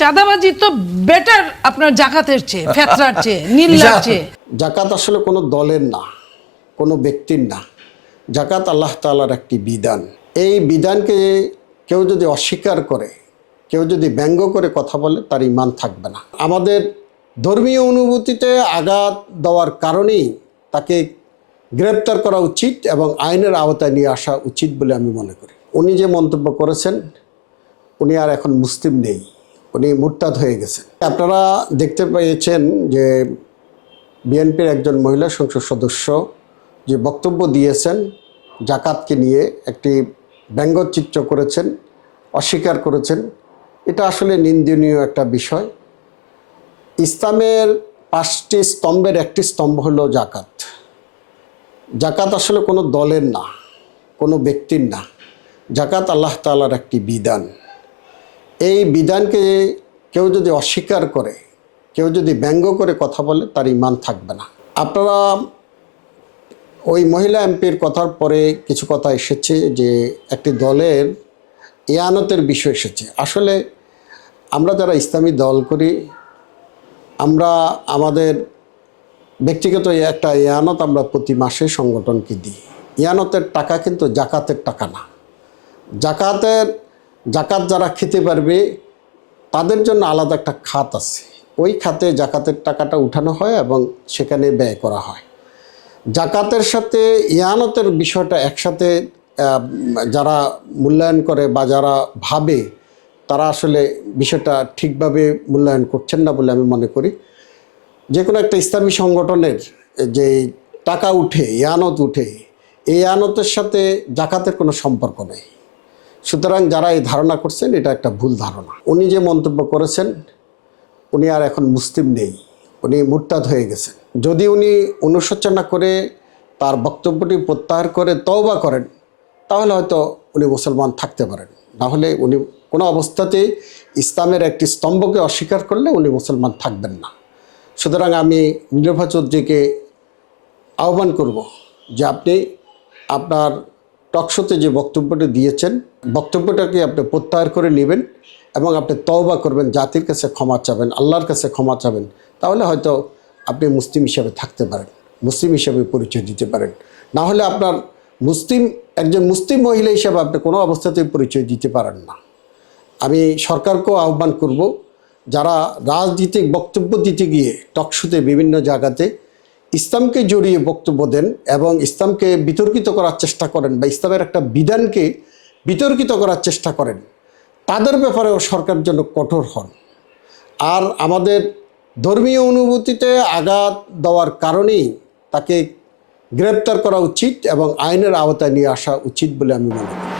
চাঁদাবাজি তো বেটার আপনার জাকাতের চেয়ে, ফেতরার চেয়ে, নীলার চেয়ে। জাকাত আসলে কোনো দলের না, কোনো ব্যক্তির না। জাকাত আল্লাহ তাআলার একটি বিধান। এই বিধানকে কেউ যদি অস্বীকার করে, কেউ যদি ব্যঙ্গ করে কথা বলে, তার ঈমান থাকবে না। আমাদের ধর্মীয় অনুভূতিতে আঘাত দেওয়ার কারণেই তাকে গ্রেপ্তার করা উচিত এবং আইনের আওতায় নিয়ে আসা উচিত বলে আমি মনে করি। উনি যে মন্তব্য করেছেন, উনি আর এখন মুসলিম নেই, উনি মুরতাদ হয়ে গেছেন। আপনারা দেখতে পেয়েছেন যে বিএনপির একজন মহিলা সংসদ সদস্য যে বক্তব্য দিয়েছেন, জাকাতকে নিয়ে একটি ব্যঙ্গচিত্র করেছেন, অস্বীকার করেছেন। এটা আসলে নিন্দনীয় একটা বিষয়। ইসলামের 5টি স্তম্ভের একটি স্তম্ভ হলো জাকাত। জাকাত আসলে কোনো দলের না, কোনো ব্যক্তির না। জাকাত আল্লাহ তাআলার একটি বিধান। এই বিধানকে কেউ যদি অস্বীকার করে, কেউ যদি ব্যঙ্গ করে কথা বলে, তার ঈমান থাকবে না। আপনারা ওই মহিলা এমপির কথার পরে কিছু কথা এসেছে যে একটি দলের ইয়ানতের বিষয় এসেছে। আসলে আমরা যারা ইসলামী দল করি, আমরা আমাদের ব্যক্তিগত একটা ইয়ানত আমরা প্রতি মাসে সংগঠনকে দিই। ইয়ানতের টাকা কিন্তু জাকাতের টাকা না। জাকাত যারা খেতে পারবে তাদের জন্য আলাদা একটা খাত আছে। ওই খাতে জাকাতের টাকাটা উঠানো হয় এবং সেখানে ব্যয় করা হয়। জাকাতের সাথে ইয়ানতের বিষয়টা একসাথে যারা মূল্যায়ন করে বা যারা ভাবে, তারা আসলে বিষয়টা ঠিকভাবে মূল্যায়ন করছেন না বলে আমি মনে করি। যে কোনো একটা ইসলামী সংগঠনের যে টাকা উঠে, ইয়ানত উঠে, এই ইয়ানতের সাথে জাকাতের কোনো সম্পর্ক নেই। সুতরাং যারা এই ধারণা করছেন, এটা একটা ভুল ধারণা। উনি যে মন্তব্য করেছেন, উনি আর এখন মুসলিম নেই, উনি মুরতাদ হয়ে গেছেন। যদি উনি অনুশোচনা করে তার বক্তব্যটি প্রত্যাহার করে তওবা করেন, তাহলে হয়তো উনি মুসলমান থাকতে পারেন। নাহলে উনি কোনো অবস্থাতেই ইসলামের একটি স্তম্ভকে অস্বীকার করলে উনি মুসলমান থাকবেন না। সুতরাং আমি নীলোফা চৌধুরীকে আহ্বান করব যে আপনি আপনার টকশোতে যে বক্তব্যটি দিয়েছেন, বক্তব্যটাকে আপনি প্রত্যাহার করে নেবেন এবং আপনি তওবা করবেন, জাতির কাছে ক্ষমা চাবেন, আল্লাহর কাছে ক্ষমা চাবেন। তাহলে হয়তো আপনি মুসলিম হিসাবে থাকতে পারেন, মুসলিম হিসাবে পরিচয় দিতে পারেন। না হলে আপনার একজন মুসলিম মহিলা হিসাবে আপনি কোনো অবস্থাতেই পরিচয় দিতে পারেন না। আমি সরকারকেও আহ্বান করব, যারা রাজনৈতিক বক্তব্য দিতে গিয়ে টকশোতে বিভিন্ন জায়গাতে ইসলামকে জড়িয়ে বক্তব্য দেন এবং ইসলামকে বিতর্কিত করার চেষ্টা করেন বা ইসলামের একটা বিধানকে বিতর্কিত করার চেষ্টা করেন, তাদের ব্যাপারেও সরকার জন্য কঠোর হন। আর আমাদের ধর্মীয় অনুভূতিতে আঘাত দেওয়ার কারণেই তাকে গ্রেপ্তার করা উচিত এবং আইনের আওতায় নিয়ে আসা উচিত বলে আমি মনে করি।